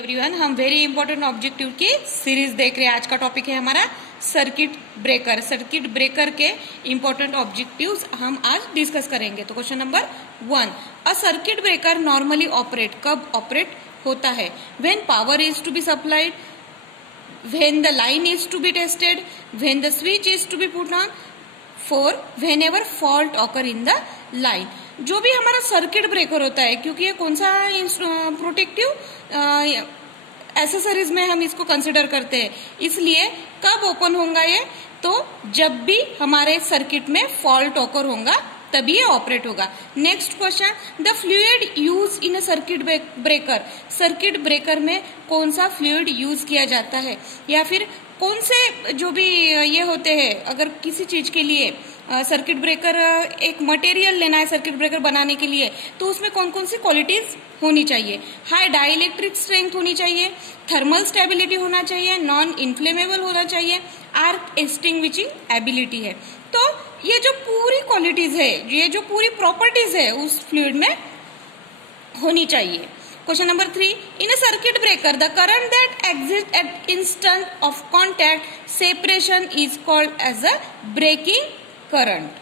Everyone, हम very important objective की series देख रहे हैं। आज का टॉपिक है हमारा सर्किट ब्रेकर। सर्किट ब्रेकर के इंपॉर्टेंट ऑब्जेक्टिव्स हम आज डिस्कस करेंगे। तो question number 1, a circuit breaker normally operate, कब ऑपरेट होता है? When power is to be supplied, when the line is to be tested, when the switch is to be put on, four whenever fault occur in the line. जो भी हमारा circuit breaker होता है, क्योंकि ये कौन सा protective accessories में हम इसको कंसिडर करते हैं, इसलिए कब ओपन होगा ये? तो जब भी हमारे सर्किट में फॉल्ट ऑकर होगा तभी ये ऑपरेट होगा। Next question, the fluid use in a circuit breaker. Circuit breaker में कौन सा फ्लूइड यूज किया जाता है, या फिर कौन से जो भी ये होते हैं, अगर किसी चीज के लिए सर्किट ब्रेकर एक मटेरियल लेना है सर्किट ब्रेकर बनाने के लिए, तो उसमें कौन कौन सी क्वालिटीज होनी चाहिए? हाई डाइलेक्ट्रिक स्ट्रेंथ होनी चाहिए, थर्मल स्टेबिलिटी होना चाहिए, नॉन इन्फ्लेमेबल होना चाहिए, आर्क एक्सटिंग्विशिंग एबिलिटी है। तो ये जो पूरी क्वालिटीज है, ये जो पूरी प्रॉपर्टीज है उस फ्लूइड में होनी चाहिए। Question number 3, in a circuit breaker, the current that exists at instant of contact separation is called as a breaking current.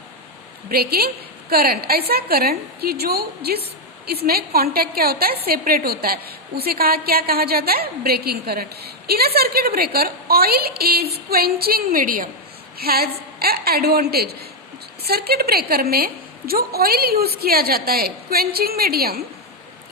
Breaking current, ऐसा करंट कि जो जिस इसमें कांटेक्ट क्या होता है, सेपरेट होता है, उसे क्या कहा जाता है? Breaking current. In a circuit breaker, oil is quenching medium has a advantage. Circuit breaker में जो ऑयल यूज किया जाता है, क्वेंचिंग मीडियम,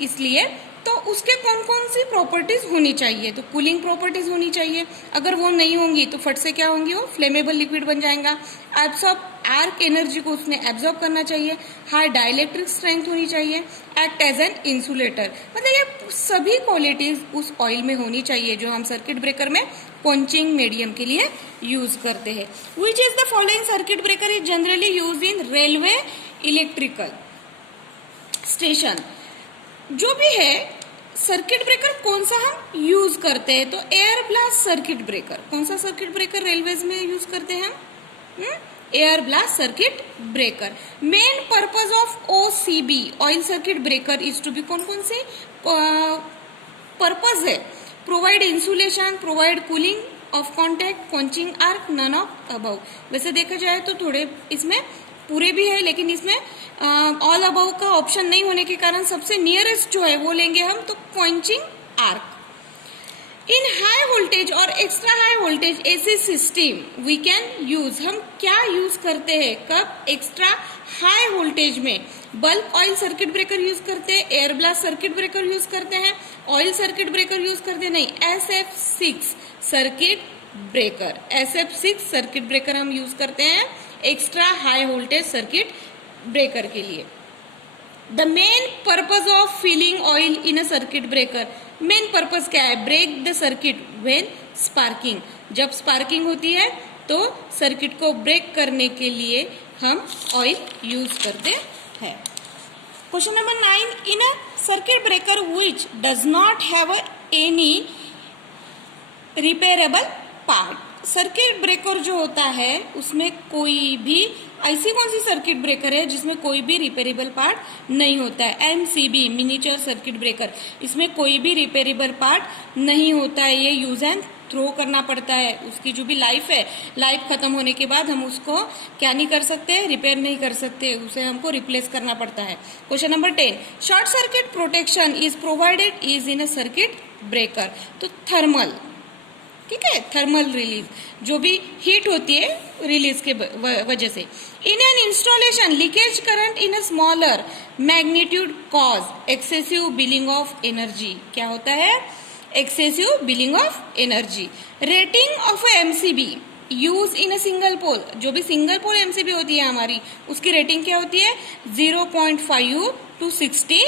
इसलिए तो उसके कौन कौन सी प्रॉपर्टीज होनी चाहिए? तो कूलिंग प्रॉपर्टीज होनी चाहिए। अगर वो नहीं होंगी तो फट से क्या होंगी? वो फ्लेमेबल लिक्विड बन जाएगा। एब्सॉर्ब आर्क एनर्जी को उसने एब्सॉर्ब करना चाहिए। हाई डाइलेक्ट्रिक स्ट्रेंथ होनी चाहिए। Act as an insulator. मतलब ये सभी क्वालिटीज उस ऑयल में होनी चाहिए जो हम सर्किट ब्रेकर में क्वेंचिंग मीडियम के लिए यूज करते हैं। Which is the following circuit breaker is generally use in railway electrical station. जो भी है सर्किट ब्रेकर कौन सा हम यूज करते हैं? तो एयर ब्लास्ट सर्किट ब्रेकर। कौन सा सर्किट ब्रेकर रेलवेज में यूज करते हैं हम? Air blast circuit breaker. Main purpose of OCB, oil circuit breaker, is to be कौन कौन से पर्पज है? Provide insulation, provide cooling of contact, quenching arc, none of above. वैसे देखा जाए तो थोड़े इसमें पूरे भी है, लेकिन इसमें ऑल अबाउ का ऑप्शन नहीं होने के कारण सबसे नियरेस्ट जो है वो लेंगे हम, तो quenching arc. In high voltage और extra high voltage AC system we can use, हम क्या यूज करते हैं कब? एक्स्ट्रा हाई वोल्टेज में bulk oil circuit breaker use करते हैं, air blast circuit breaker use करते हैं, ऑयल सर्किट ब्रेकर यूज करते नहीं, SF6 circuit breaker, SF6 circuit breaker हम यूज करते हैं extra high voltage circuit breaker के लिए। The main purpose of filling oil in a circuit breaker, main purpose क्या है? Break the circuit when sparking, जब स्पार्किंग होती है तो सर्किट को ब्रेक करने के लिए हम ऑयल यूज करते हैं। Question number 9, in a circuit breaker which does not have any repairable part. Circuit breaker जो होता है उसमें कोई भी, ऐसी कौन सी सर्किट ब्रेकर है जिसमें कोई भी रिपेयरेबल पार्ट नहीं होता है? MCB, मिनिएचर सर्किट ब्रेकर, इसमें कोई भी रिपेयरेबल पार्ट नहीं होता है। ये यूज एंड थ्रो करना पड़ता है। उसकी जो भी लाइफ है, लाइफ खत्म होने के बाद हम उसको क्या नहीं कर सकते? रिपेयर नहीं कर सकते, उसे हमको रिप्लेस करना पड़ता है। Question number 10, short circuit protection is provided is in a circuit breaker. तो थर्मल, ठीक है, थर्मल रिलीज, जो भी हीट होती है रिलीज के वजह से। In an installation leakage current in a smaller magnitude cause excessive billing of energy. क्या होता है? Excessive billing of energy. Rating of MCB use in a single pole, जो भी सिंगल पोल MCB होती है हमारी, उसकी रेटिंग क्या होती है? 0.5 to 60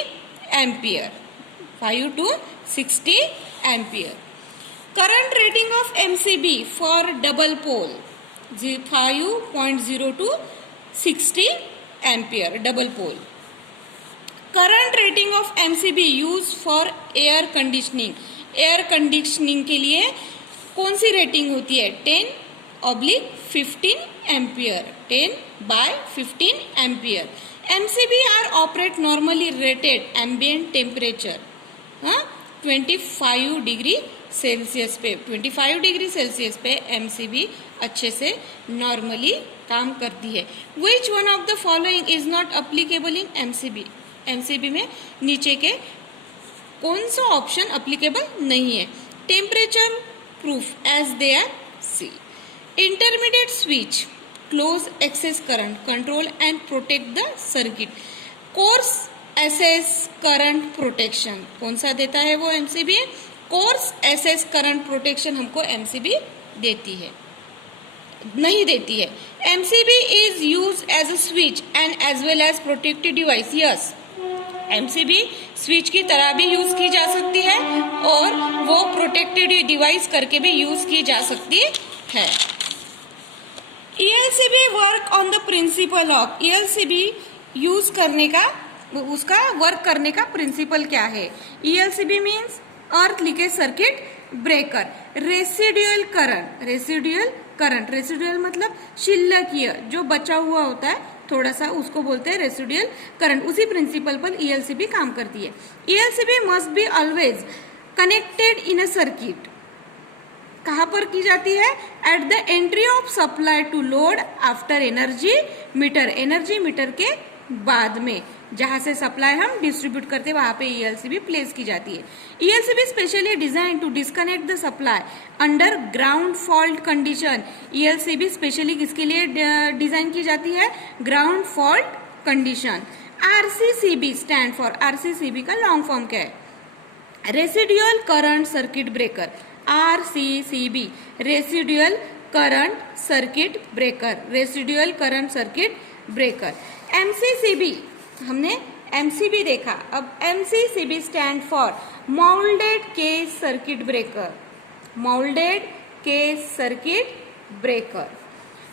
ampere, 5 to 60 ampere. Current rating of MCB for double pole 5.0 to 60 ampere double pole. Current rating of MCB used for air conditioning. Air conditioning के लिए कौन सी रेटिंग होती है? 10/15 ampere, 10/15 ampere. MCB are operate normally rated ambient temperature. 25 degree Celsius पे, 25 degree Celsius पे MCB अच्छे से normally काम करती है। Which one of the following is not applicable in MCB? MCB में नीचे के कौन सा ऑप्शन अप्लीकेबल नहीं है? Temperature proof as they are C, intermediate switch, close excess current, control and protect the circuit, coarse excess current protection, कौन सा देता है वो MCB? Coarse excess current protection हमको MCB देती है, नहीं देती है। MCB is use as a switch and as well as protective device. Yes, MCB switch की तरह भी यूज की जा सकती है और वो प्रोटेक्टिव डिवाइस करके भी यूज की जा सकती है। ELCB work on the principle of, ELCB use करने का, उसका वर्क करने का प्रिंसिपल क्या है? ELCB means earth leakage circuit breaker, residual current, residual current, residual मतलब शिल्लकीय, जो बचा हुआ होता है थोड़ा सा, उसको बोलते हैं रेसिडुअल करंट। उसी प्रिंसिपल पर ELCB काम करती है। ELCB must be always connected in a circuit, कहाँ पर की जाती है? At the entry of supply to load after energy meter, energy meter के बाद में, जहां से सप्लाई हम डिस्ट्रीब्यूट करते हैं वहां पे ELCB प्लेस की जाती है। ELCB specially design to disconnect the supply under ground fault condition. ELCB specially किसके लिए डिजाइन की जाती है? Ground fault condition. RCCB stand for, RCCB का लॉन्ग फॉर्म क्या है? Residual current circuit breaker, RCCB, residual current circuit breaker, residual current circuit breaker. MCCB, हमने MCB देखा, अब MCCB stand for moulded case circuit breaker, moulded case circuit breaker.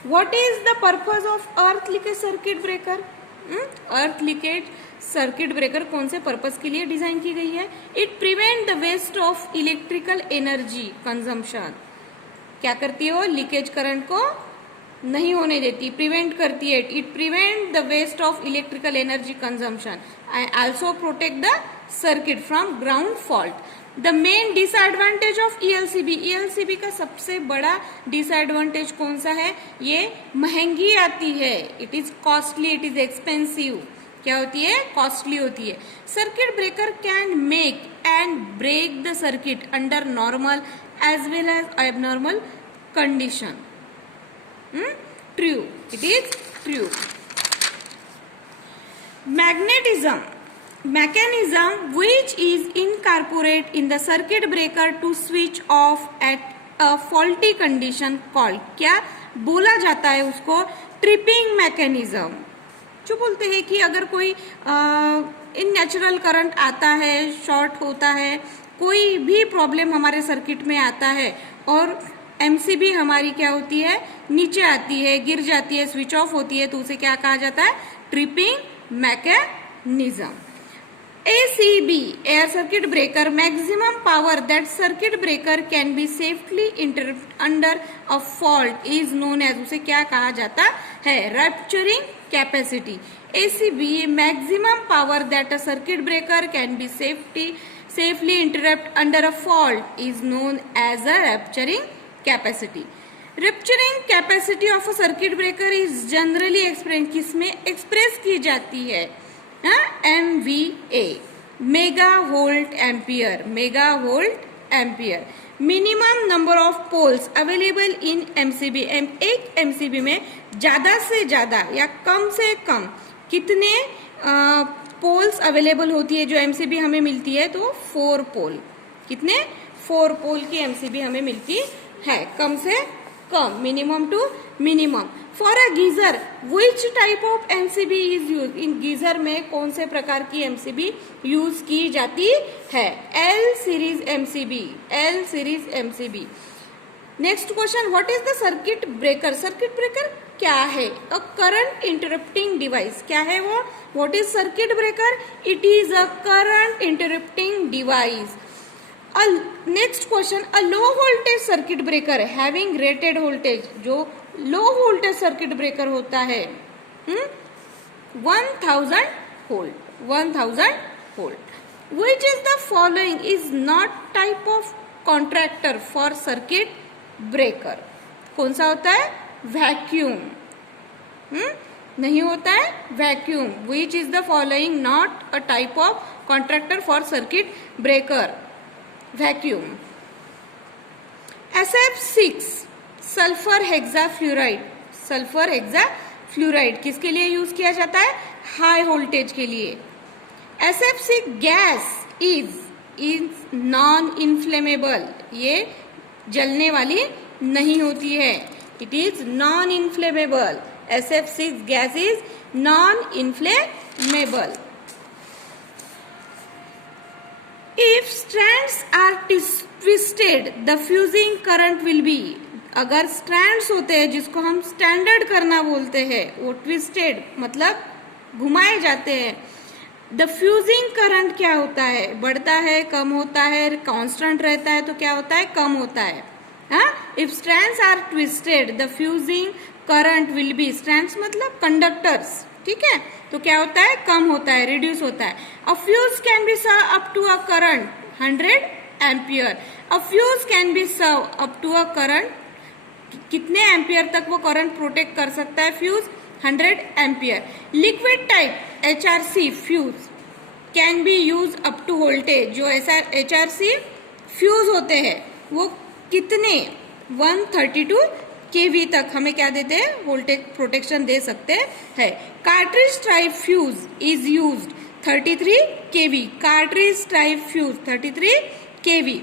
What is the purpose of earth leakage circuit breaker? Earth leakage circuit breaker कौन से purpose के लिए design की गई है? It prevent the waste of electrical energy consumption, क्या करती है वो? लीकेज करंट को नहीं होने देती, प्रिवेंट करती है। It prevent the waste of electrical energy consumption and also protect the circuit from ground fault. The main disadvantage of ELCB, ELCB का सबसे बड़ा डिसएडवांटेज कौन सा है? ये महंगी आती है, it is costly, it is expensive. क्या होती है? कॉस्टली होती है। Circuit breaker can make and break the circuit under normal as well as abnormal condition. True, it is true. Magnetism, mechanism which is incorporated in the circuit breaker to switch off at a faulty condition called, क्या बोला जाता है उसको? Tripping mechanism. जो बोलते हैं कि अगर कोई इननेचुरल करंट आता है, शॉर्ट होता है, कोई भी प्रॉब्लम हमारे सर्किट में आता है और MCB हमारी क्या होती है? नीचे आती है, गिर जाती है, स्विच ऑफ होती है, तो उसे क्या कहा जाता है? Tripping mechanism. ACB, air circuit breaker, maximum power that circuit breaker can be safely interrupt under a fault is known as, उसे क्या कहा जाता है? Rupturing capacity. ACB, maximum power that a circuit breaker can be safely interrupt under a fault is known as a rupturing capacity. Rupturing capacity of a circuit breaker is generally expressed, किसमें express की जाती है? MVA, mega volt ampere, mega volt ampere. Minimum number of poles available in MCB, एक MCB में ज्यादा से ज्यादा या कम से कम कितने पोल्स अवेलेबल होती है जो MCB हमें मिलती है? तो 4 पोल। कितने? 4 पोल की MCB हमें मिलती है, कम से कम, minimum to minimum. For a geyser which type of MCB is use, इन गीजर में कौन से प्रकार की MCB यूज की जाती है? L series MCB, L series MCB। Next question, what is the circuit breaker? Circuit breaker क्या है? अ करंट इंटरप्टिंग डिवाइस, क्या है वो? What is circuit breaker? It is a current interrupting device. Next question, a low voltage circuit breaker having rated voltage, जो low voltage circuit breaker होता है 1000 volt, 1000 volt. Which is the following is not type of contractor for circuit breaker? कौन सा होता है? Vacuum. नहीं होता है vacuum. Which is the following not a type of contractor for circuit breaker? Vacuum. SF6 sulphur hexafluoride. Sulphur hexafluoride किसके लिए use किया जाता है? हाई वोल्टेज के लिए. SF6 gas is non inflammable. ये जलने वाली नहीं होती है. It is non inflammable. SF6 gas is non inflammable. If strands are twisted, the fusing current will be. अगर strands होते हैं जिसको हम स्टैंडर्ड करना बोलते हैं, वो ट्विस्टेड मतलब घुमाए जाते हैं. द फ्यूजिंग करंट क्या होता है? बढ़ता है, कम होता है, कांस्टेंट रहता है तो क्या होता है? कम होता है. If strands are twisted the fusing current will be. Strands मतलब कंडक्टर्स. ठीक है, तो क्या होता है? कम होता है, रिड्यूस होता है. A fuse can be serve up to a current 100 ampere. A fuse can be serve up to a current. कितने एम्पियर तक वो करंट प्रोटेक्ट कर सकता है fuse? 100 ampere. Liquid type HRC fuse can be use up to voltage. जो ऐसा HRC fuse होते हैं वो कितने? 132 kV तक हमें क्या देते हैं? वोल्टेज प्रोटेक्शन दे सकते हैं. Cartridge type fuse is used 33 kV. Cartridge type fuse 33 kV.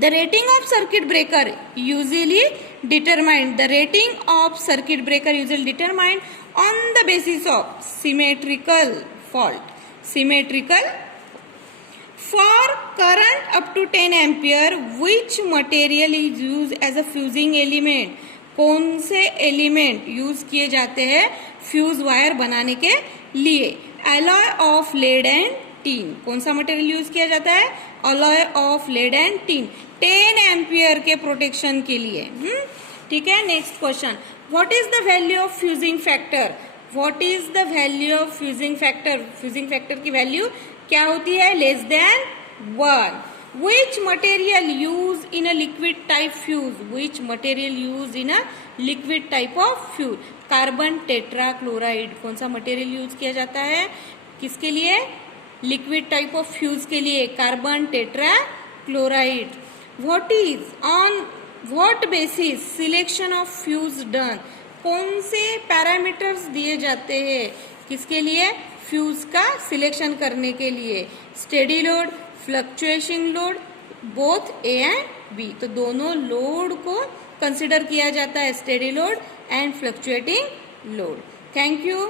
The rating of circuit breaker usually determined. The rating of circuit breaker usually determined on the basis of symmetrical fault. Symmetrical. For current up to 10 ampere, which material is used as a fusing element? कौन से element use किए जाते हैं fuse wire बनाने के लिए? Alloy of lead and tin. कौन सा मटेरियल यूज किया जाता है? Alloy of lead and tin. 10 ampere के प्रोटेक्शन के लिए. ठीक है. Next question. What is the value of fusing factor? What is the value of fusing factor? Fusing factor की वैल्यू क्या होती है? Less than 1. Which material used in a liquid type fuse? Which material used in a liquid type of fuse? Carbon tetrachloride. कौन सा material use किया जाता है किसके लिए? लिक्विड टाइप ऑफ फ्यूज के लिए. Carbon tetrachloride. What is on what basis selection of fuse done? कौन से पैरामीटर्स दिए जाते हैं किसके लिए? फ्यूज का सिलेक्शन करने के लिए. Steady load, fluctuation load, both A and B. तो दोनों लोड को कंसिडर किया जाता है, steady load and fluctuating load. Thank you.